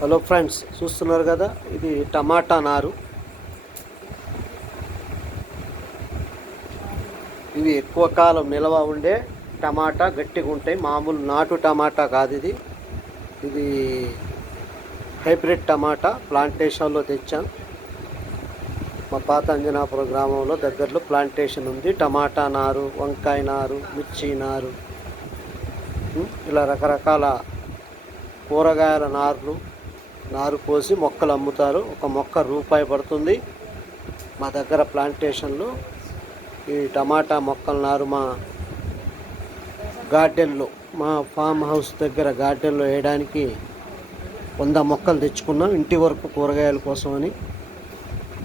Hello friends, చూస్తున్నారు కదా, ఇది టమాటా నారు. ఇవి ఎక్కువ కాలం నిల్వ ఉండే టమాటా, గట్టిగా ఉంటాయి. మామూలు నాటు టమాటా కాదు ఇది. ఇది హైబ్రిడ్ టమాటా ప్లాంటేషన్లో తెచ్చాం. మా పాత అంజనాపురం గ్రామంలో దగ్గరలో ప్లాంటేషన్ ఉంది. టమాటా నారు, వంకాయ నారు, మిర్చి నారు, ఇలా రకరకాల కూరగాయల నారు పోసి మొక్కలు అమ్ముతారు. ఒక మొక్క రూపాయి పడుతుంది. మా దగ్గర ప్లాంటేషన్లో ఈ టమాటా మొక్కల నారు మా గార్డెన్లో, మా ఫామ్ హౌస్ దగ్గర గార్డెన్లో వేయడానికి 100 మొక్కలు తెచ్చుకున్నాం, ఇంటి వరకు కూరగాయల కోసమని.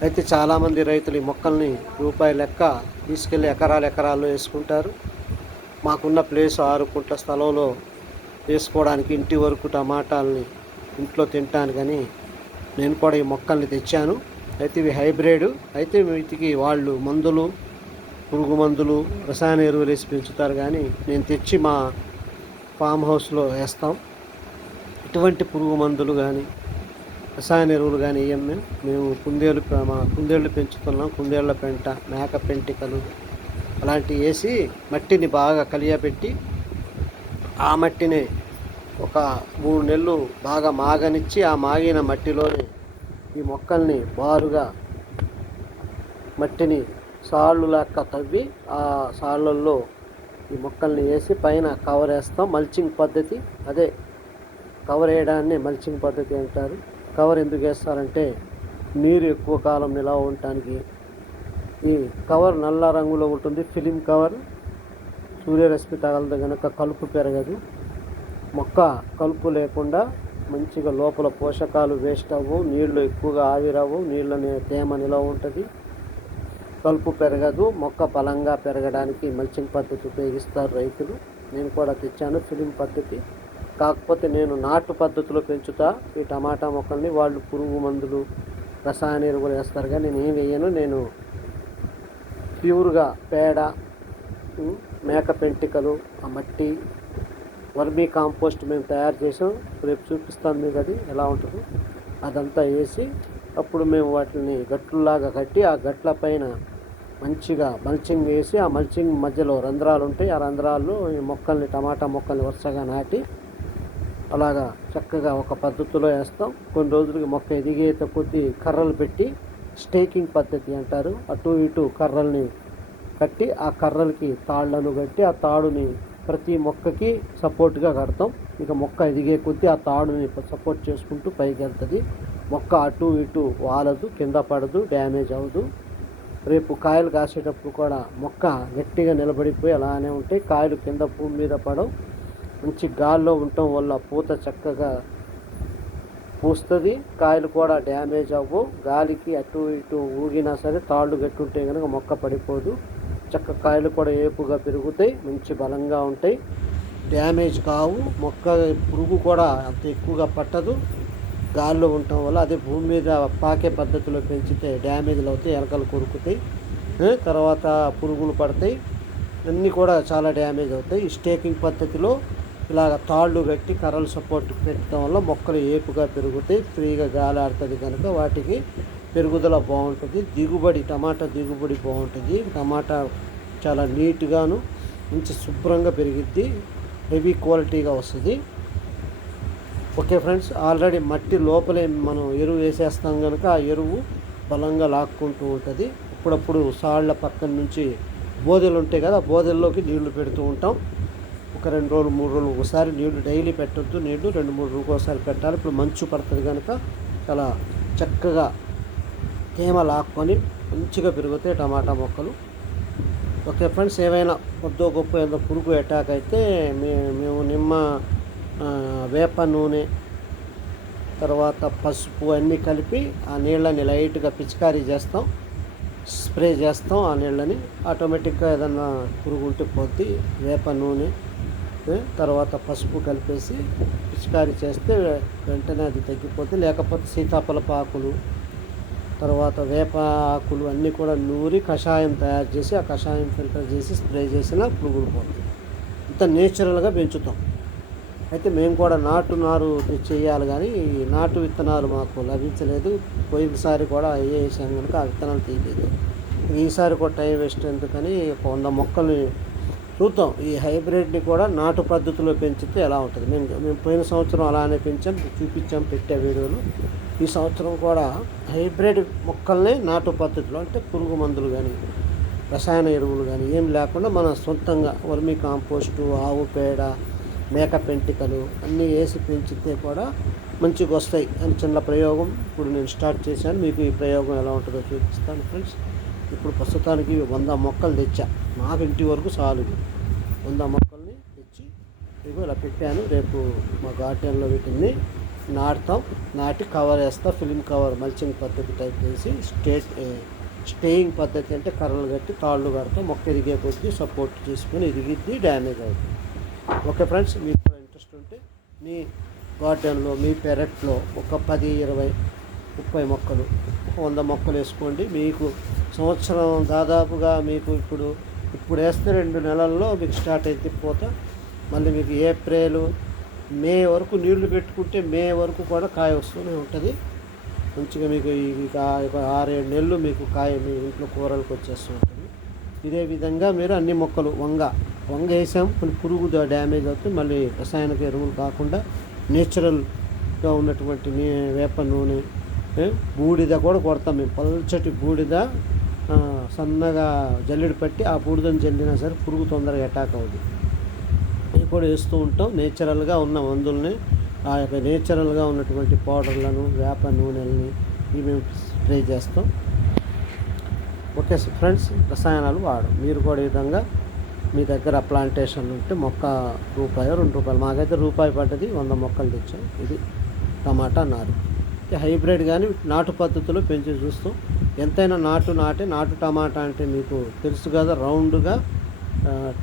అయితే చాలామంది రైతులు ఈ మొక్కల్ని రూపాయి లెక్క తీసుకెళ్ళి ఎకరాల్లో వేసుకుంటారు. మాకున్న ప్లేస్ 6 గుంటల స్థలంలో వేసుకోవడానికి ఇంటి వరకు టమాటాలని ఇంట్లో తింటాను. నేను కూడా ఈ మొక్కల్ని తెచ్చాను. అయితే ఇవి హైబ్రిడ్. అయితే వీటికి వాళ్ళు మందులు, పురుగు మందులు, రసాయన ఎరువులు వేసి పెంచుతారు. కానీ నేను తెచ్చి మా ఫామ్ హౌస్లో వేస్తాం. ఎటువంటి పురుగు మందులు కానీ రసాయన ఎరువులు కానీ వేయం. మేము కుందేళ్ళు పెంచుతున్నాం. కుందేళ్ల పెంట, మేక పెంటికలు అలాంటివి వేసి మట్టిని బాగా కలియబెట్టి, ఆ మట్టిని ఒక 3 నెలలు బాగా మాగనిచ్చి, ఆ మాగిన మట్టిలోనే ఈ మొక్కల్ని బారుగా మట్టిని సాళ్ళు లెక్క తవ్వి, ఆ సాళ్ళల్లో ఈ మొక్కల్ని వేసి పైన కవర్ వేస్తాం. మల్చింగ్ పద్ధతి అదే. కవర్ వేయడాన్ని మల్చింగ్ పద్ధతి అంటారు. కవర్ ఎందుకు వేస్తారంటే నీరు ఎక్కువ కాలం నిల్వ ఉండటానికి. ఈ కవర్ నల్ల రంగులో ఉంటుంది, ఫిలిం కవర్. సూర్యరశ్మి తగలదు కనుక కలుపు పెరగదు. మొక్క కలుపు లేకుండా మంచిగా లోపల పోషకాలు వేస్ట్ అవ్వవు, నీళ్లు ఎక్కువగా ఆవిరవ్వు, నీళ్ళని తేమ నిల్వ ఉంటుంది, కలుపు పెరగదు. మొక్క బలంగా పెరగడానికి మల్చింగ్ పద్ధతి ఉపయోగిస్తారు రైతులు. నేను కూడా తెచ్చాను ఫిలిం పద్ధతి. కాకపోతే నేను నాటు పద్ధతిలో పెంచుతా ఈ టమాటా మొక్కల్ని. వాళ్ళు పురుగు మందులు, రసాయన ఎరువులు వేస్తారు, కానీ నేను ఏం వేయను. నేను ప్యూర్గా పేడ, మేక పెంటికలు, ఆ మట్టి, వర్మీ కాంపోస్ట్ మేము తయారు చేసాం. రేపు చూపిస్తాను మీకు అది ఎలా ఉంటుందో. అదంతా వేసి అప్పుడు మేము వాటిని గట్లులాగా కట్టి, ఆ గట్ల పైన మంచిగా మల్చింగ్ వేసి, ఆ మల్చింగ్ మధ్యలో రంధ్రాలు ఉంటాయి. ఆ రంధ్రాల్లో ఈ మొక్కల్ని, టమాటా మొక్కల్ని వరుసగా నాటి అలాగా చక్కగా ఒక పద్ధతిలో వేస్తాం. కొన్ని రోజులకి మొక్క ఎదిగేత కొద్దీ కర్రలు పెట్టి, స్టేకింగ్ పద్ధతి అంటారు, అటు ఇటు కర్రల్ని కట్టి, ఆ కర్రలకి తాళ్లను కట్టి, ఆ తాడుని ప్రతి మొక్కకి సపోర్ట్గా కడతాం. ఇక మొక్క ఎదిగే కొద్దీ ఆ తాడుని సపోర్ట్ చేసుకుంటూ పైకి వెళ్తుంది. మొక్క అటు ఇటు వాలదు, కింద పడదు, డ్యామేజ్ అవ్వదు. రేపు కాయలు కాసేటప్పుడు కూడా మొక్క గట్టిగా నిలబడిపోయి అలానే ఉంటాయి. కాయలు కింద భూమి మీద పడవు. మంచి గాల్లో ఉండటం వల్ల పూత చక్కగా పూస్తుంది. కాయలు కూడా డ్యామేజ్ అవ్వవు. గాలికి అటు ఇటు ఊగినా సరే తాళ్ళు గట్టి ఉంటే కనుక మొక్క పడిపోదు. చక్క కాయలు కూడా ఏపుగా పెరుగుతాయి, మంచి బలంగా ఉంటాయి, డ్యామేజ్ కావు. మొక్క పురుగు కూడా అంత ఎక్కువగా పట్టదు గాల్లో ఉండటం వల్ల. అదే భూమి మీద పాకే పద్ధతిలో పెంచితే డ్యామేజ్లు అవుతాయి, ఎలకలు కొరుకుతాయి, తర్వాత పురుగులు పడతాయి, అన్నీ కూడా చాలా డ్యామేజ్ అవుతాయి. ఈ స్టేకింగ్ పద్ధతిలో ఇలాగ తాళ్ళు కట్టి కర్రలు సపోర్ట్ పెట్టడం వల్ల మొక్కలు ఏపుగా పెరుగుతాయి, ఫ్రీగా గాలి ఆడుతుంది కనుక వాటికి పెరుగుదల బాగుంటుంది. టమాటా దిగుబడి బాగుంటుంది. టమాటా చాలా నీట్గాను మంచి శుభ్రంగా పెరిగిద్ది, హెవీ క్వాలిటీగా వస్తుంది. ఓకే ఫ్రెండ్స్, ఆల్రెడీ మట్టి లోపలే మనం ఎరువు వేసేస్తాం కనుక ఆ ఎరువు బలంగా లాక్కుంటూ ఉంటుంది. అప్పుడప్పుడు సాళ్ళ పక్కన నుంచి బోదెలు ఉంటాయి కదా, బోదెల్లోకి నీళ్లు పెడుతూ ఉంటాం. ఒక 2 రోజులు 3 రోజులు ఒకసారి నీళ్లు డైలీ పెట్టొద్దు. నీళ్లు 2-3 రోజులకు ఒకసారి పెట్టాలి. ఇప్పుడు మంచు పడుతుంది కనుక చాలా చక్కగా తేమ లాక్కొని మంచిగా పెరుగుతాయి టమాటా మొక్కలు. ఓకే ఫ్రెండ్స్, ఏవైనా కొద్దో గొప్ప ఏదో పురుగు అటాక్ అయితే మేము నిమ్మ, వేప నూనె, తర్వాత పసుపు అన్నీ కలిపి ఆ నీళ్ళని లైట్గా పిచికారీ చేస్తాం, స్ప్రే చేస్తాం. ఆ నీళ్ళని ఆటోమేటిక్గా ఏదన్నా పురుగు ఉంటే పోద్ది. వేప నూనె తర్వాత పసుపు కలిపేసి పిచికారీ చేస్తే వెంటనే అది తగ్గిపోద్ది. లేకపోతే సీతాఫలపు ఆకులు, తర్వాత వేప ఆకులు అన్నీ కూడా నూరి కషాయం తయారు చేసి, ఆ కషాయం ఫిల్టర్ చేసి స్ప్రే చేసినా పురుగులు పోతుంది. ఇంత నేచురల్గా పెంచుతాం. అయితే మేము కూడా నారు చేయాలి, కానీ ఈ నాటు విత్తనాలు మాకు లభించలేదు. పోయినసారి కూడా అయ్యే వేసాం కనుక ఆ విత్తనాలు తీయలేదు. ఈసారి కూడా టైం వేస్ట్ ఎందుకని 100 మొక్కల్ని చూద్దాం. ఈ హైబ్రిడ్ని కూడా నాటు పద్ధతిలో పెంచితే ఎలా ఉంటుంది. మేము పోయిన సంవత్సరం అలానే పెంచాం, చూపించాం, పెట్టే వీడియోలు. ఈ సంవత్సరం కూడా హైబ్రిడ్ మొక్కల్ని నాటు పద్ధతిలో, అంటే పురుగు మందులు కానీ రసాయన ఎరువులు కానీ ఏం లేకుండా మన సొంతంగా వర్మీ కాంపోస్టు, ఆవు పేడ, మేక పెంటికలు అన్నీ వేసి పెంచితే కూడా మంచిగా వస్తాయి అని చిన్న ప్రయోగం ఇప్పుడు నేను స్టార్ట్ చేశాను. మీకు ఈ ప్రయోగం ఎలా ఉంటుందో చూపిస్తాను ఫ్రెండ్స్. ఇప్పుడు ప్రస్తుతానికి 100 మొక్కలు తెచ్చా. నాకు ఇంటి వరకు చాలు. 100 మొక్కల్ని తెచ్చి ఇదిగో ఇలా పెట్టాను. రేపు మా గార్డెన్లో వీటిని నాటి కవర్ వేస్తా. ఫిలిం కవర్ మల్చింగ్ పద్ధతి టైప్ వేసి స్టేయింగ్ పద్ధతి అంటే కర్రలు కట్టి తాళ్ళు కడతాం. మొక్క ఎదిగే కొద్దీ సపోర్ట్ చేసుకొని ఎదిగిద్ది, డ్యామేజ్ అవుతుంది. ఓకే ఫ్రెండ్స్, మీకు కూడా ఇంట్రెస్ట్ ఉంటే మీ గార్డెన్లో, మీ పెరట్లో ఒక 10, 20, 30 మొక్కలు, 100 మొక్కలు వేసుకోండి. మీకు సంవత్సరం దాదాపుగా మీకు ఇప్పుడు వేస్తే 2 నెలల్లో మీకు స్టార్ట్ అయితే పోతా. మళ్ళీ మీకు ఏప్రిల్, మే వరకు నీళ్లు పెట్టుకుంటే మే వరకు కూడా కాయ వస్తూనే ఉంటుంది. మంచిగా మీకు ఈ 6-7 నెలలు మీకు కాయ మీ ఇంట్లో కూరలకు వచ్చేస్తూ ఉంటుంది. ఇదే విధంగా మీరు అన్ని మొక్కలు వంగ వేసాం, కొన్ని పురుగు డ్యామేజ్ అవుతుంది. మళ్ళీ రసాయనిక ఎరువులు కాకుండా నేచురల్గా ఉన్నటువంటి వేప నూనె, బూడిద కూడా కొడతాం మేము. పల్చటి బూడిద సన్నగా జల్లెడ పట్టి ఆ బూడిదని జల్లినా సరే పురుగు తొందరగా అటాక్ అవుతుంది. ఇవి కూడా వేస్తూ ఉంటాం. నేచురల్గా ఉన్న మందుల్ని, ఆ యొక్క నేచురల్గా ఉన్నటువంటి పౌడర్లను, వేప నూనెల్ని ఇవి మేము స్ప్రే చేస్తాం. ఓకే ఫ్రెండ్స్, రసాయనాలు వాడడం. మీరు కూడా ఈ విధంగా మీ దగ్గర ప్లాంటేషన్లు ఉంటే మొక్క ₹1, ₹2, మాకైతే రూపాయి పడ్డది. 100 మొక్కలు తెచ్చాం. ఇది టమాటా నారు. హైబ్రిడ్ కానీ నాటు పద్ధతిలో పెంచి చూస్తాం. ఎంతైనా నాటు టమాటా అంటే మీకు తెలుసు కదా, రౌండ్గా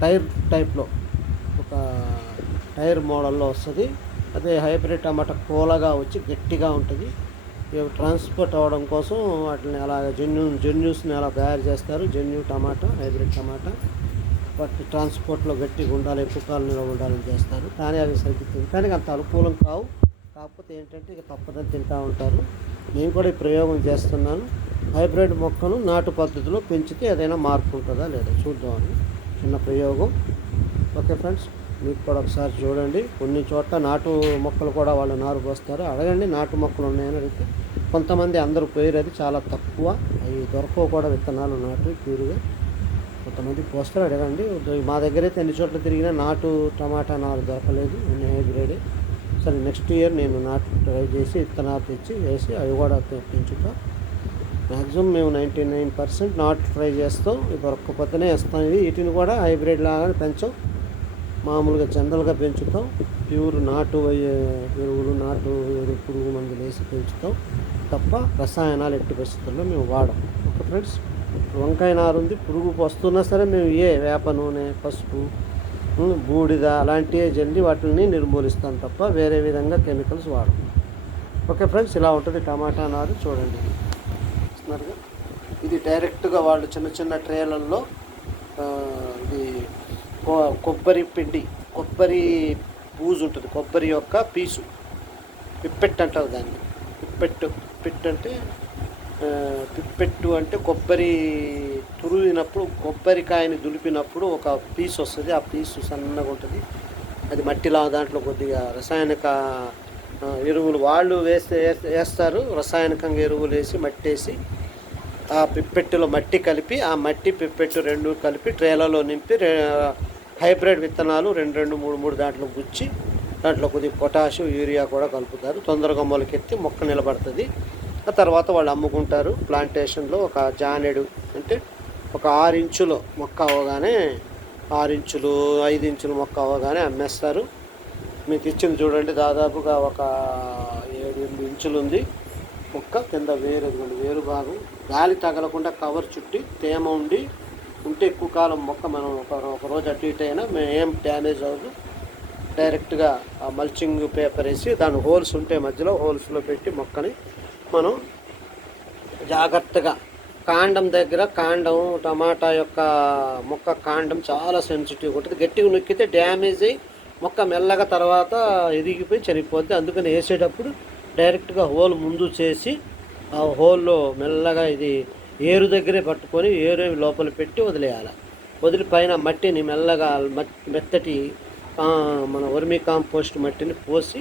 టైర్ టైప్లో ఒక టైర్ మోడల్లో వస్తుంది. అదే హైబ్రిడ్ టమాటా కోలగా వచ్చి గట్టిగా ఉంటుంది. ట్రాన్స్పోర్ట్ అవ్వడం కోసం వాటిని అలా జెన్యూస్ని అలా తయారు చేస్తారు. జెన్యూ టమాటా, హైబ్రిడ్ టమాటా. వాటి ట్రాన్స్పోర్ట్లో గట్టిగా ఉండాలి, ఎక్కువ కాలం నిల్వ ఉండాలని చేస్తారు. కానీ అవి సరిగ్గా తినడానికి అంత అనుకూలం కావు. కాకపోతే ఏంటంటే ఇక తప్పదని తింటూ ఉంటారు. నేను కూడా ఈ ప్రయోగం చేస్తున్నాను. హైబ్రిడ్ మొక్కను నాటు పద్ధతిలో పెంచితే ఏదైనా మార్పు ఉంటుందా లేదా చూద్దామని చిన్న ప్రయోగం. ఓకే ఫ్రెండ్స్, మీకు కూడా ఒకసారి చూడండి. కొన్ని చోట్ల నాటు మొక్కలు కూడా వాళ్ళు నారు పోస్తారు. అడగండి, నాటు మొక్కలు ఉన్నాయని అడిగితే కొంతమంది అందరూ పోయారు. అది చాలా తక్కువ. అవి దొరకవు కూడా విత్తనాలు నాటు ప్యూర్గా. కొంతమంది పోస్తారు, అడగండి. మా దగ్గర అయితే ఎన్ని చోట్ల తిరిగినా నాటు టమాటా నారు దొరకలేదు, అన్ని హైబ్రిడే. సరే, నెక్స్ట్ ఇయర్ నేను నాటు ట్రై చేసి విత్తనాలు తెచ్చి వేసి అవి కూడా పెంచుతాం. మ్యాక్సిమం మేము 99% నాటు ట్రై చేస్తాం. దొరకకపోతేనే వేస్తాం. వీటిని కూడా హైబ్రిడ్ లాగానే పెంచాం. మామూలుగా జనరల్గా పెంచుతాం. ప్యూర్ నాటు ఎరువులు, పురుగు మందులు వేసి పెంచుతాం తప్ప రసాయనాలు ఎట్టి పరిస్థితుల్లో మేము వాడం. ఓకే ఫ్రెండ్స్, వంకాయ నారు ఉంది. పురుగు వస్తున్నా సరే మేము వేప నూనె, పసుపు, బూడిద అలాంటివి జల్లి వాటిని నిర్మూలిస్తాం తప్ప వేరే విధంగా కెమికల్స్ వాడం. ఓకే ఫ్రెండ్స్, ఇలా ఉంటుంది టమాటా నారు. చూడండి, చూస్తున్నారుగా. ఇది డైరెక్ట్గా వాళ్ళు చిన్న చిన్న ట్రేలల్లో ఇది కొబ్బరి పిండి, కొబ్బరి బూజు ఉంటుంది, కొబ్బరి యొక్క పీసు, పిప్పెట్టు అంటారు దాన్ని. పిప్పెట్టు అంటే కొబ్బరి తురిగినప్పుడు, కొబ్బరికాయని దులిపినప్పుడు ఒక పీసు వస్తుంది. ఆ పీసు సన్నగా ఉంటుంది. అది మట్టిలా, దాంట్లో కొద్దిగా రసాయనిక ఎరువులు వాళ్ళు వేస్తారు. రసాయనికంగా ఎరువులు వేసి మట్టి వేసి ఆ పిప్పెట్టులో మట్టి కలిపి, ఆ మట్టి పిప్పెట్టు 2 కలిపి ట్రేలలో నింపి హైబ్రిడ్ విత్తనాలు 2, 3 దాంట్లో గుచ్చి దాంట్లో కొద్దిగా పొటాషు, యూరియా కూడా కలుపుతారు. తొందరగా మొలకెత్తి మొక్క నిలబడుతుంది. ఆ తర్వాత వాళ్ళు అమ్ముకుంటారు. ప్లాంటేషన్లో ఒక జానెడు అంటే ఒక 6 ఇంచుల మొక్క అవ్వగానే, 6 ఇంచులు 5 ఇంచుల మొక్క అవ్వగానే అమ్మేస్తారు. మీకు ఇచ్చింది చూడండి, దాదాపుగా ఒక 7-8 ఇంచులు ఉంది మొక్క. కింద వేరు భాగం గాలి తగలకుండా కవర్ చుట్టి తేమ ఉంటే ఎక్కువ కాలం మొక్క మనం ఒక రోజు అటు ఇటు అయినా ఏం డ్యామేజ్ అవ్వదు. డైరెక్ట్గా ఆ మల్చింగ్ పేపర్ వేసి దాని హోల్స్ ఉంటే మధ్యలో హోల్స్లో పెట్టి మొక్కని మనం జాగ్రత్తగా కాండం దగ్గర, టమాటా యొక్క మొక్క కాండం చాలా సెన్సిటివ్ ఉంటుంది. గట్టిగా నొక్కితే డ్యామేజ్ అయ్యి మొక్క మెల్లగా తర్వాత ఎదిగిపోయి చనిపోద్ది. అందుకని వేసేటప్పుడు డైరెక్ట్గా హోల్ ముందు చేసి ఆ హోల్లో మెల్లగా ఇది ఏరు దగ్గరే పట్టుకొని ఏరు లోపల పెట్టి వదిలేయాలి. వదిలి పైన మట్టిని మెల్లగా మెత్తటి మన వర్మీ కాంపోస్ట్ మట్టిని పోసి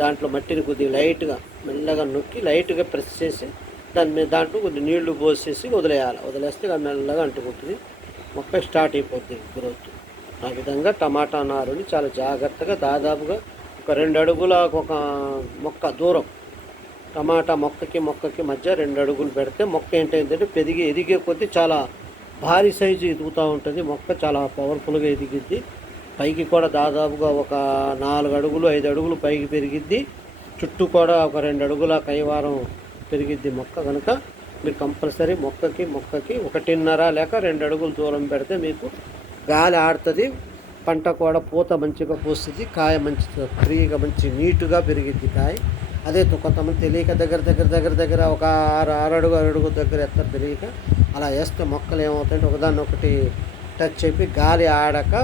దాంట్లో మట్టిని కొద్దిగా లైట్గా మెల్లగా నొక్కి లైట్గా ప్రెస్ చేసి దాని మీద దాంట్లో కొద్ది నీళ్లు పోసేసి వదిలేయాలి. వదిలేస్తే అది మెల్లగా అంటుకుంటుంది, మొక్క స్టార్ట్ అయిపోతుంది గ్రోత్. ఆ విధంగా టమాటా నారుని చాలా జాగ్రత్తగా దాదాపుగా ఒక 2 అడుగుల ఒక మొక్క దూరం టమాటా మొక్కకి మధ్య 2 అడుగులు పెడితే మొక్క ఏంటంటే ఎదిగే కొద్దీ చాలా భారీ సైజు ఎదుగుతూ ఉంటుంది. మొక్క చాలా పవర్ఫుల్గా ఎదిగిద్ది. పైకి కూడా దాదాపుగా ఒక 4 అడుగులు 5 అడుగులు పైకి పెరిగిద్ది. చుట్టూ కూడా ఒక 2 అడుగుల కైవారం పెరిగిద్ది మొక్క. కనుక మీరు కంపల్సరీ మొక్కకి 1.5 లేక 2 అడుగులు దూరం పెడితే మీకు గాలి ఆడుతుంది, పంట కూడా పూత మంచిగా పూస్తుంది, కాయ మంచి ఫ్రీగా మంచి నీటుగా పెరిగిద్ది కాయ. అదే కొంతమంది తెలియక దగ్గర ఒక 6 అడుగు దగ్గర ఎత్తారు తెలియక. అలా వేస్తే మొక్కలు ఏమవుతాయంటే ఒకదాన్ని ఒకటి టచ్ అయిపోయి గాలి ఆడక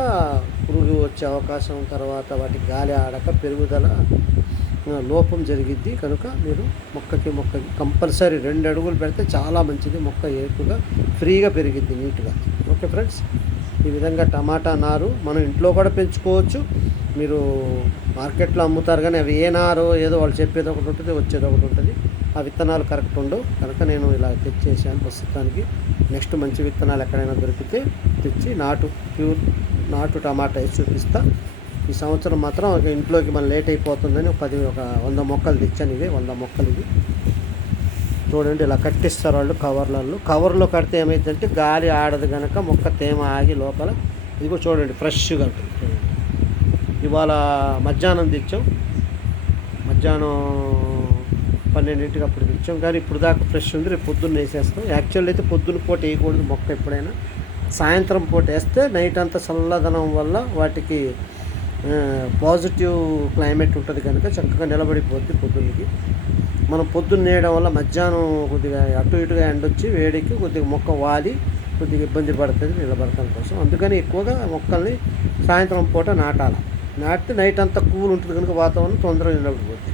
పురుగు వచ్చే అవకాశం, తర్వాత వాటికి గాలి ఆడక పెరుగుదల లోపం జరిగిద్ది. కనుక మీరు మొక్కకి కంపల్సరీ 2 అడుగులు పెడితే చాలా మంచిది. మొక్క ఏపుగా ఫ్రీగా పెరిగిద్ది నీట్గా. ఓకే ఫ్రెండ్స్, ఈ విధంగా టమాటా నారు మనం ఇంట్లో కూడా పెంచుకోవచ్చు. మీరు మార్కెట్లో అమ్ముతారు కానీ అవి ఏ నారో ఏదో వాళ్ళు చెప్పేది ఒకటి ఉంటుంది, వచ్చేది ఒకటి ఉంటుంది. ఆ విత్తనాలు కరెక్ట్ ఉండవు. కనుక నేను ఇలా తెచ్చేసాను ప్రస్తుతానికి. నెక్స్ట్ మంచి విత్తనాలు ఎక్కడైనా దొరికితే తెచ్చి ప్యూర్ నాటు టమాటా వేసి చూపిస్తా. ఈ సంవత్సరం మాత్రం ఇంట్లోకి మనం లేట్ అయిపోతుందని ఒక 100 మొక్కలు తెచ్చాను. 100 మొక్కలు ఇవి చూడండి. ఇలా కట్టిస్తారు వాళ్ళు కవర్లో కడితే ఏమైందంటే గాలి ఆడదు కనుక మొక్క తేమ ఆగి లోపల ఇదిగో చూడండి ఫ్రెష్గా ఉంటుంది. ఇవాళ మధ్యాహ్నం తెచ్చాం, మధ్యాహ్నం 12ంటికి అప్పుడు తెచ్చాం. కానీ ఇప్పుడు దాకా ఫ్రెష్ ఉంది. రేపు పొద్దున్న వేసేస్తాం. యాక్చువల్ అయితే పొద్దున్న పూట వేయకూడదు మొక్క ఎప్పుడైనా, సాయంత్రం పూట వేస్తే నైట్ అంతా చల్లదనం వల్ల వాటికి పాజిటివ్ క్లైమేట్ ఉంటుంది కనుక చక్కగా నిలబడిపోద్ది పొద్దున్నకి. మనం పొద్దున్న వేయడం వల్ల మధ్యాహ్నం కొద్దిగా అటు ఇటుగా ఎండొచ్చి వేడికి కొద్దిగా మొక్క వాలి కొద్దిగా ఇబ్బంది పడుతుంది నిలబడటం కోసం. అందుకని ఎక్కువగా మొక్కల్ని సాయంత్రం పూట నాటితే నైట్ అంతా కూల్ ఉంటుంది కనుక వాతావరణం తొందరగా నిలబడిపోద్ది.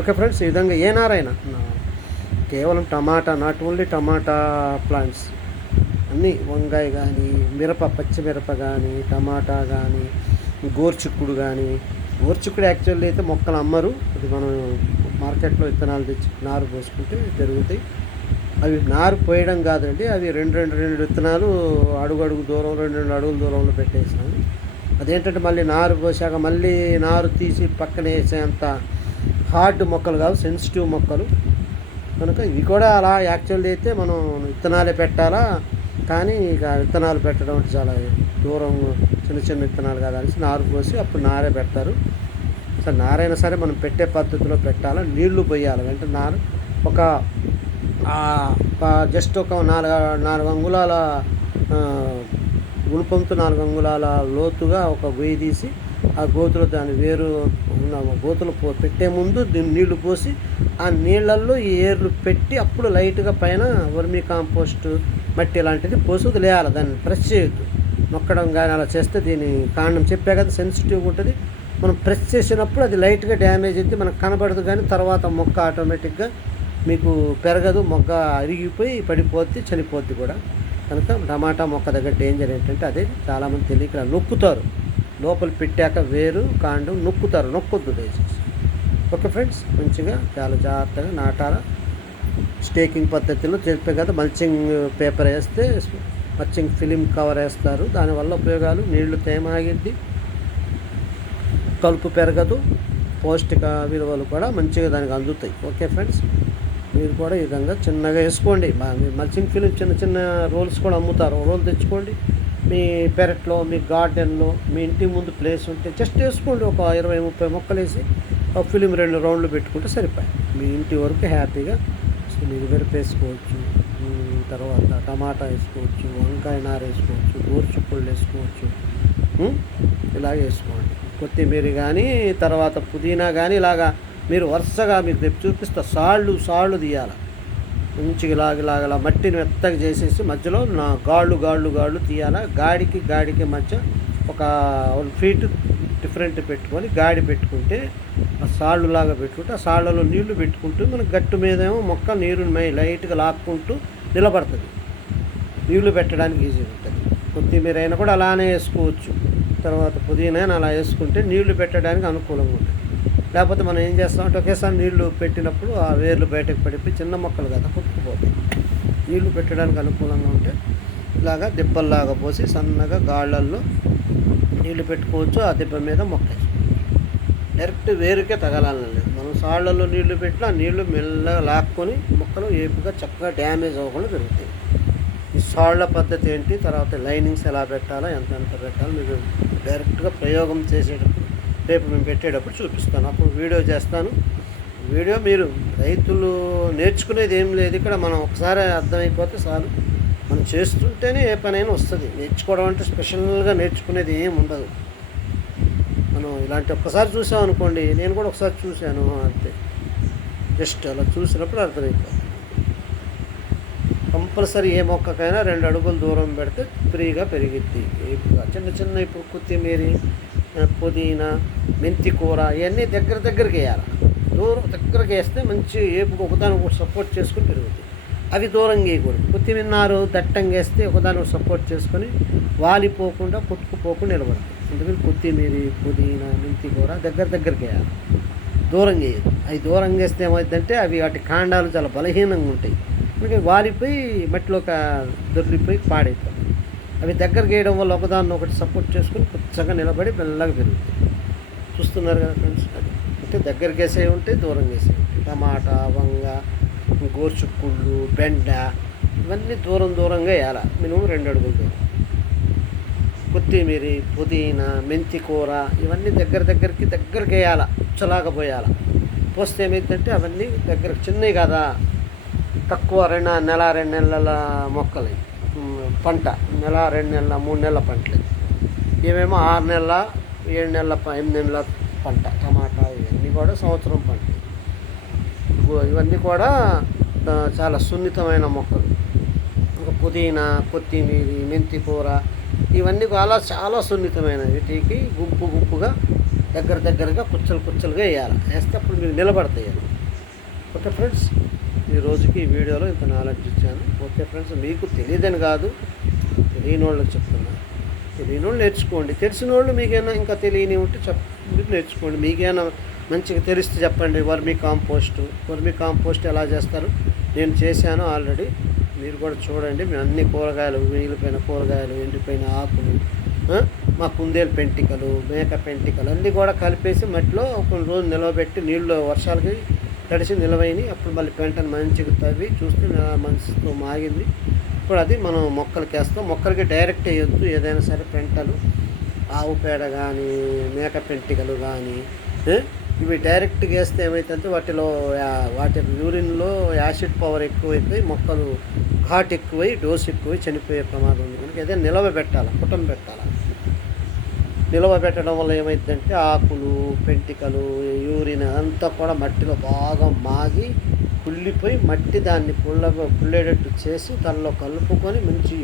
ఓకే ఫ్రెండ్స్, ఈ విధంగా ఏ నారైనా కేవలం టమాటా, నాట్ ఓన్లీ టమాటా ప్లాంట్స్ అన్నీ, వంకాయ కానీ, పచ్చిమిరప కానీ, టమాటా కానీ, గోరుచిక్కుడు కానీ. గోరుచిక్కుడు యాక్చువల్లీ అయితే మొక్కలు అమ్మరు, అది మనం మార్కెట్లో విత్తనాలు తెచ్చి నారు పోసుకుంటే పెరుగుతాయి. అవి నారు పోయడం కాదండి, అవి రెండు విత్తనాలు అడుగు దూరం 2 అడుగుల దూరంలో పెట్టేసాను. అదేంటంటే మళ్ళీ నారు పోసాక మళ్ళీ నారు తీసి పక్కన వేసేంత హార్డ్ మొక్కలు కాదు, సెన్సిటివ్ మొక్కలు. కనుక ఇవి కూడా అలా యాక్చువల్లీ అయితే మనం విత్తనాలే పెట్టాలా, కానీ ఇక విత్తనాలు పెట్టడం అంటే చాలా దూరం చిన్న విత్తనాలు కాదు అనేసి నారు పోసి అప్పుడు నారే పెడతారు. అసలు నారైనా సరే మనం పెట్టే పద్ధతిలో పెట్టాలి, నీళ్లు పోయాలి. వెంటనే నారు జస్ట్ ఒక 4 అంగుళాల గుణపంతో 4 అంగుళాల లోతుగా ఒక గొయ్యి తీసి ఆ గోతులో దాని వేరు ఉన్న గోతులు పెట్టే ముందు దీన్ని నీళ్లు పోసి ఆ నీళ్ళల్లో ఈ ఏర్లు పెట్టి అప్పుడు లైట్గా పైన వర్మీ కాంపోస్ట్ మట్టి ఇలాంటిది పోసి వదిలేయాలి. దాన్ని ప్రెస్ చేయొద్దు, నొక్కడం కానీ అలా చేస్తే దీని కాండం చెప్పే కదా సెన్సిటివ్గా ఉంటుంది. మనం ప్రెస్ చేసినప్పుడు అది లైట్గా డ్యామేజ్ అయితే మనకు కనబడదు, కానీ తర్వాత మొక్క ఆటోమేటిక్గా మీకు పెరగదు, మొక్క అరిగిపోయి పడిపోద్ది, చనిపోద్ది కూడా. కనుక టమాటా మొక్క దగ్గర డేంజర్ ఏంటంటే అదే చాలామంది తెలియక నొక్కుతారు, లోపల పెట్టాక వేరు కాండం నొక్కొద్దు దయచేసి. ఓకే ఫ్రెండ్స్, మంచిగా చాలా జాగ్రత్తగా నాటాల. స్టేకింగ్ పద్ధతిలో చెప్పే కదా, మల్చింగ్ పేపర్ వేస్తే మల్చింగ్ ఫిలిం కవర్ వేస్తారు. దానివల్ల ఉపయోగాలు నీళ్లు తేమ ఆగిద్ది, కలుపు పెరగదు, పౌష్టిక విలువలు కూడా మంచిగా దానికి అందుతాయి. ఓకే ఫ్రెండ్స్, మీరు కూడా ఈ విధంగా చిన్నగా వేసుకోండి. మల్చింగ్ ఫిలిం చిన్న రోల్స్ కూడా అమ్ముతారు, రోల్ తెచ్చుకోండి. మీ పెరట్లో, మీ గార్డెన్లో, మీ ఇంటి ముందు ప్లేస్ ఉంటే జస్ట్ వేసుకోండి. ఒక 20-30 మొక్కలు వేసి ఒక ఫిలిం 2 రౌండ్లు పెట్టుకుంటే సరిపోయి మీ ఇంటి వరకు హ్యాపీగా మీరు వేసుకోవచ్చు. తర్వాత టమాటా వేసుకోవచ్చు, వంకాయ నార వేసుకోవచ్చు, గోరుచిక్కుళ్ళు వేసుకోవచ్చు. ఇలాగే వేసుకోండి. కొత్తిమీర కానీ, తర్వాత పుదీనా కానీ, ఇలాగా మీరు వరుసగా మీకు రేపు చూపిస్తా. సాళ్ళు తీయాలి మంచిగా, ఇలాగ మట్టిని మెత్తగా చేసేసి మధ్యలో గాళ్ళు తీయాలి. గాడికి మధ్య ఒక 1 ఫీట్ డిఫరెంట్ పెట్టుకొని గాడి పెట్టుకుంటే ఆ సాళ్ళు లాగా పెట్టుకుంటే ఆ సాళ్ళలో నీళ్లు పెట్టుకుంటూ మనకు గట్టు మీదేమో మొక్క నీరు లైట్గా లాక్కుంటూ నిలబడుతుంది. నీళ్లు పెట్టడానికి ఈజీగా ఉంటుంది. కొత్తిమీర అయినా కూడా అలానే వేసుకోవచ్చు. తర్వాత పుదీనా అలా వేసుకుంటే నీళ్లు పెట్టడానికి అనుకూలంగా ఉంటుంది. లేకపోతే మనం ఏం చేస్తామంటే ఒకేసారి నీళ్లు పెట్టినప్పుడు ఆ వేర్లు బయటకు పడిపోయి చిన్న మొక్కలు కదా కొట్టుకుపోతాయి. నీళ్లు పెట్టడానికి అనుకూలంగా ఉంటే ఇలాగా దిబ్బల్లాగా పోసి సన్నగా గాళ్ళల్లో నీళ్లు పెట్టుకోవచ్చు. ఆ దిబ్బ మీద మొక్క డైరెక్ట్ వేరుకే తగలాలని లేదు. మనం సాళ్ళల్లో నీళ్లు పెట్టినా నీళ్లు మెల్లగా లాక్కొని మొక్కలు ఏపుగా చక్కగా డ్యామేజ్ అవ్వకుండా పెరుగుతాయి. ఈ సాళ్ళ పద్ధతి ఏంటి, తర్వాత లైనింగ్స్ ఎలా పెట్టాలో ఎంత పెట్టాలో మీరు డైరెక్ట్గా ప్రయోగం చేసేటప్పుడు రేపు మేము పెట్టేటప్పుడు చూపిస్తాను. అప్పుడు వీడియో చేస్తాను. వీడియో మీరు రైతులు నేర్చుకునేది ఏం లేదు ఇక్కడ. మనం ఒకసారి అర్థమైపోతే చాలు. మనం చేస్తుంటేనే ఏ పనైనా వస్తుంది. నేర్చుకోవడం అంటే స్పెషల్గా నేర్చుకునేది ఏం ఉండదు. మనం ఇలాంటి ఒక్కసారి చూసామనుకోండి, నేను కూడా ఒకసారి చూశాను అంతే, జస్ట్ అలా చూసినప్పుడు అర్థమైపోతుంది. కంపల్సరీ ఏ మొక్కకైనా 2 అడుగులు దూరం పెడితే ఫ్రీగా పెరిగిద్ది. చిన్న చిన్న ఇప్పుడు కొత్తిమీర, పుదీనా, మెంతి కూర ఇవన్నీ దగ్గరికి వేయాలి. దగ్గరికి వేస్తే మంచి ఏపుగా ఒకదానికి సపోర్ట్ చేసుకుని పెరుగుతాయి. అవి దూరంగా వేయకూడదు. కొత్తిమీర నారు దట్టంగా వేస్తే ఒకదానికి సపోర్ట్ చేసుకొని వాలిపోకుండా కొట్టుకుపోకుండా నిలబడుతుంది. అందుకని కొత్తిమీర, పుదీనా, మెంతి కూర దగ్గరికి వేయాలి, దూరంగా వేయదు. అవి దూరంగా వేస్తే ఏమవుతుందంటే అవి వాటి కాండాలు చాలా బలహీనంగా ఉంటాయి. అందుకే వాలిపోయి మట్టిలోకి దొరికిపోయి పాడైపోతాయి. అవి దగ్గరికి వేయడం వల్ల ఒకదాన్ని ఒకటి సపోర్ట్ చేసుకుని కొత్తగా నిలబడి మెల్లగా పెరుగుతాయి. చూస్తున్నారు కదా ఫ్రెండ్స్. అది అంటే దగ్గరికి వేసేవి ఉంటాయి, దూరంగా వేసేవి ఉంటాయి. టమాటా, వంగ, గోర్చుక్కుళ్ళు, బెండ ఇవన్నీ దూరంగా వేయాలి. మినిమం 2 అడుగులు దూరం. కొత్తిమీర, పుదీనా, మెంతి కూర ఇవన్నీ దగ్గరికి వేయాలి. ఉచ్చలాగా పోయాలి. పోస్తే ఏమైందంటే అవన్నీ దగ్గరకు చిన్నవి కదా, తక్కువ నెల 2 నెలల మొక్కలు పంట, నెల 2 నెలల 3 నెలల పంటలు. ఇవేమో 6 నెలల 7 నెలల 8 నెలల పంట. టమాటా ఇవన్నీ కూడా సంవత్సరం పంట. ఇవన్నీ కూడా చాలా సున్నితమైన మొక్కలు. ఇంకా పుదీనా, కొత్తిమీర, మెంతి కూర ఇవన్నీ చాలా సున్నితమైనవి. వీటికి గుంపుగా దగ్గరగా కుచ్చలుగా వేయాలి. వేస్తే అప్పుడు మీరు నిలబడతాయి. ఓకే ఫ్రెండ్స్, ఈ రోజుకి ఈ వీడియోలో ఇంత నాలెడ్జ్ ఇచ్చాను. ఓకే ఫ్రెండ్స్, మీకు తెలియదని కాదు, తెలియని వాళ్ళకి చెప్తున్నాను. తెలియని వాళ్ళు నేర్చుకోండి. తెలిసిన వాళ్ళు మీకైనా ఇంకా తెలియని ఉంటే మీరు నేర్చుకోండి. మీకైనా మంచిగా తెలిస్తే చెప్పండి. వర్మీ కాంపోస్ట్ ఎలా చేస్తారు నేను చేశాను ఆల్రెడీ. మీరు కూడా చూడండి. మేము అన్ని కూరగాయలు, మిగిలిపోయిన కూరగాయలు, ఎండిపోయిన ఆకులు, మా కుందేలు పెంటికలు, మేక పెంటికలు అన్నీ కూడా కలిపేసి మట్టిలో కొన్ని రోజులు నిలవబెట్టి నీళ్ళు వర్షాలకి తడిసి నిలవైన అప్పుడు మళ్ళీ పెంటను మంచిగా తవ్వి చూస్తే మనసుతో మాగింది. ఇప్పుడు అది మనం మొక్కలకి వేస్తాం. మొక్కలకి డైరెక్ట్ వేయొద్దు. ఏదైనా సరే పెంటలు, ఆవు పేడ కానీ, మేక పెంటికలు కానీ ఇవి డైరెక్ట్గా వేస్తే ఏమైతుందంటే వాటి యూరిన్లో యాసిడ్ పవర్ ఎక్కువైపోయి మొక్కలు ఘాట్ ఎక్కువై డోస్ ఎక్కువై చనిపోయే ప్రమాదం ఉంది. కనుక ఏదైనా నిలవ పెట్టాలి, పుటం పెట్టాలి. నిలవ పెట్టడం వల్ల ఏమైందంటే ఆకులు, పెంటికలు, యూరిన్ అంతా కూడా మట్టిలో బాగా మాగి కుళ్ళిపోయి మట్టి దాన్ని పుల్లేటట్టు చేసి దానిలో కలుపుకొని మంచి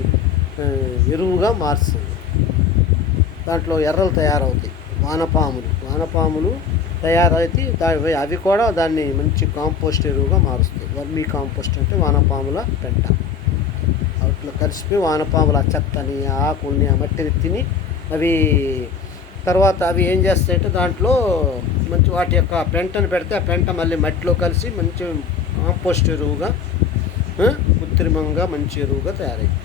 ఎరువుగా మారుస్తుంది. దాంట్లో ఎర్రలు తయారవుతాయి. వానపాములు తయారైతే అవి కూడా దాన్ని మంచి కాంపోస్ట్ ఎరువుగా మారుస్తాయి. వర్మీ కాంపోస్ట్ అంటే వానపాముల పెంట. వాటిలో కలిసిపోయి వానపాముల చెత్తని, ఆకుల్ని, ఆ మట్టిని తిని అవి ఏం చేస్తాయంటే దాంట్లో మంచి వాటి యొక్క పెంటను పెడితే ఆ పెంట మళ్ళీ మట్టిలో కలిసి మంచి కాంపోస్ట్ ఎరువుగా, కృత్రిమంగా మంచి ఎరువుగా తయారైంది.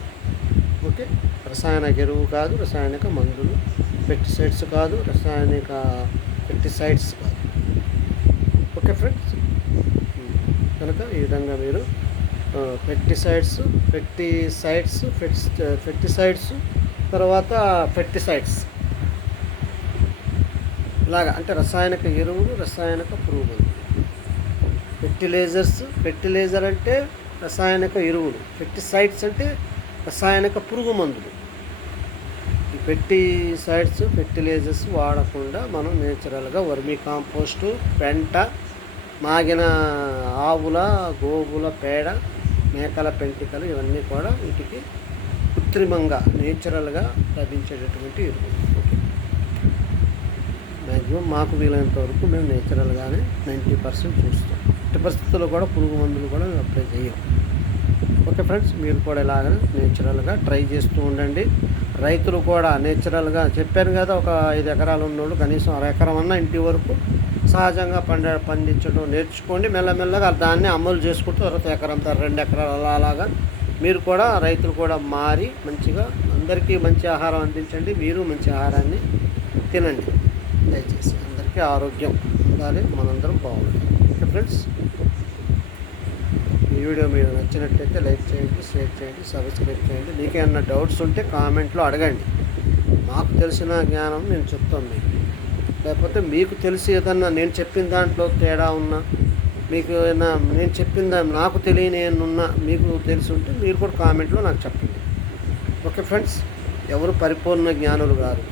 ఓకే, రసాయనిక ఎరువు కాదు, రసాయనిక మందులు, పెస్టిసైడ్స్ కాదు, పెస్టిసైడ్స్ కాదు. ఓకే ఫ్రెండ్స్, కనుక ఈ విధంగా మీరు తర్వాత పెస్టిసైడ్స్ ఇలాగా అంటే రసాయనిక ఎరువులు, రసాయనిక పురుగులు. ఫెర్టిలైజర్ అంటే రసాయనిక ఎరువులు, పెస్టిసైడ్స్ అంటే రసాయనిక పురుగు మందులు. ఈ ఫెర్టిలైజర్స్ వాడకుండా మనం నేచురల్గా వర్మీ కాంపోస్టు, పెంట, మాగిన ఆవుల, గోవుల పేడ, మేకల పెంటికలు ఇవన్నీ కూడా వీటికి కృత్రిమంగా నేచురల్గా లభించేటటువంటి ఎరువులు. ఓకే, మ్యాక్సిమం మాకు వీలైనంత వరకు మేము నేచురల్గానే 90% చూస్తాం. ఎట్టి పరిస్థితుల్లో కూడా పురుగు మందులు కూడా అప్లై చేయం. ఓకే ఫ్రెండ్స్, మీరు కూడా ఇలాగ నేచురల్గా ట్రై చేస్తూ ఉండండి. రైతులు కూడా నేచురల్గా చెప్పాను కదా, ఒక 5 ఎకరాలు ఉన్నోళ్ళు కనీసం అర ఎకరం అన్న ఇంటి వరకు సహజంగా పండించడం నేర్చుకోండి. మెల్లమెల్లగా దాన్ని అమలు చేసుకుంటూ తర్వాత ఎకరం 2 ఎకరాలు అలాగా మీరు కూడా రైతులు కూడా మారి మంచిగా అందరికీ మంచి ఆహారం అందించండి. మీరు మంచి ఆహారాన్ని తినండి. దయచేసి అందరికీ ఆరోగ్యం ఉండాలి, మనందరం బాగుండాలి. ఓకే ఫ్రెండ్స్, ఈ వీడియో మీరు నచ్చినట్లయితే లైక్ చేయండి, షేర్ చేయండి, సబ్స్క్రైబ్ చేయండి. మీకేమన్నా డౌట్స్ ఉంటే కామెంట్లో అడగండి. నాకు తెలిసిన జ్ఞానం నేను చెప్తాను మీకు. లేకపోతే మీకు తెలిసి ఏదన్నా నేను చెప్పిన దాంట్లో తేడా ఉన్నా, మీకు ఏదైనా నేను చెప్పిన నాకు తెలియని ఏమన్నా మీకు తెలిసి ఉంటే మీరు కూడా కామెంట్లో నాకు చెప్పండి. ఓకే ఫ్రెండ్స్, ఎవరు పరిపూర్ణ జ్ఞానులు కాదు.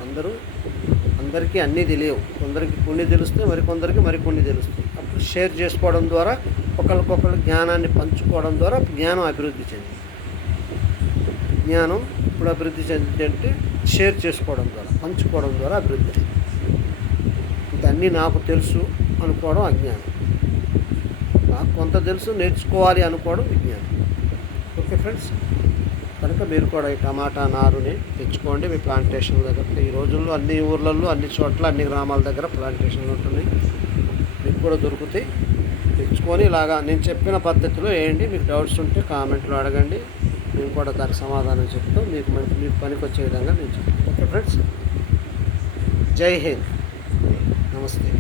అందరికీ అన్నీ తెలియవు. కొందరికి కొన్ని తెలుస్తాయి, మరికొందరికి మరికొన్ని తెలుస్తాయి. అప్పుడు షేర్ చేసుకోవడం ద్వారా ఒకరికొకరు జ్ఞానాన్ని పంచుకోవడం ద్వారా జ్ఞానం అభివృద్ధి చెందింది. జ్ఞానం ఇప్పుడు అభివృద్ధి చెందిందంటే షేర్ చేసుకోవడం ద్వారా, పంచుకోవడం ద్వారా అభివృద్ధి చెందింది. ఇదన్నీ నాకు తెలుసు అనుకోవడం అజ్ఞానం. నాకు కొంత తెలుసు నేర్చుకోవాలి అనుకోవడం విజ్ఞానం. ఓకే ఫ్రెండ్స్, కనుక మీరు కూడా ఈ టమాటా నారుని తెచ్చుకోండి మీ ప్లాంటేషన్ దగ్గర. ఈ రోజుల్లో అన్ని ఊర్లలో, అన్ని చోట్ల, అన్ని గ్రామాల దగ్గర ప్లాంటేషన్లు ఉంటున్నాయి. మీకు కూడా దొరుకుతాయి. తెచ్చుకొని ఇలాగా నేను చెప్పిన పద్ధతిలో వేయండి. మీకు డౌట్స్ ఉంటే కామెంట్లో అడగండి. మేము కూడా దానికి సమాధానం చెప్తాం. మీకు పనికి వచ్చే విధంగా నేను చెప్తాను. ఓకే ఫ్రెండ్స్, జై హింద్, నమస్తే.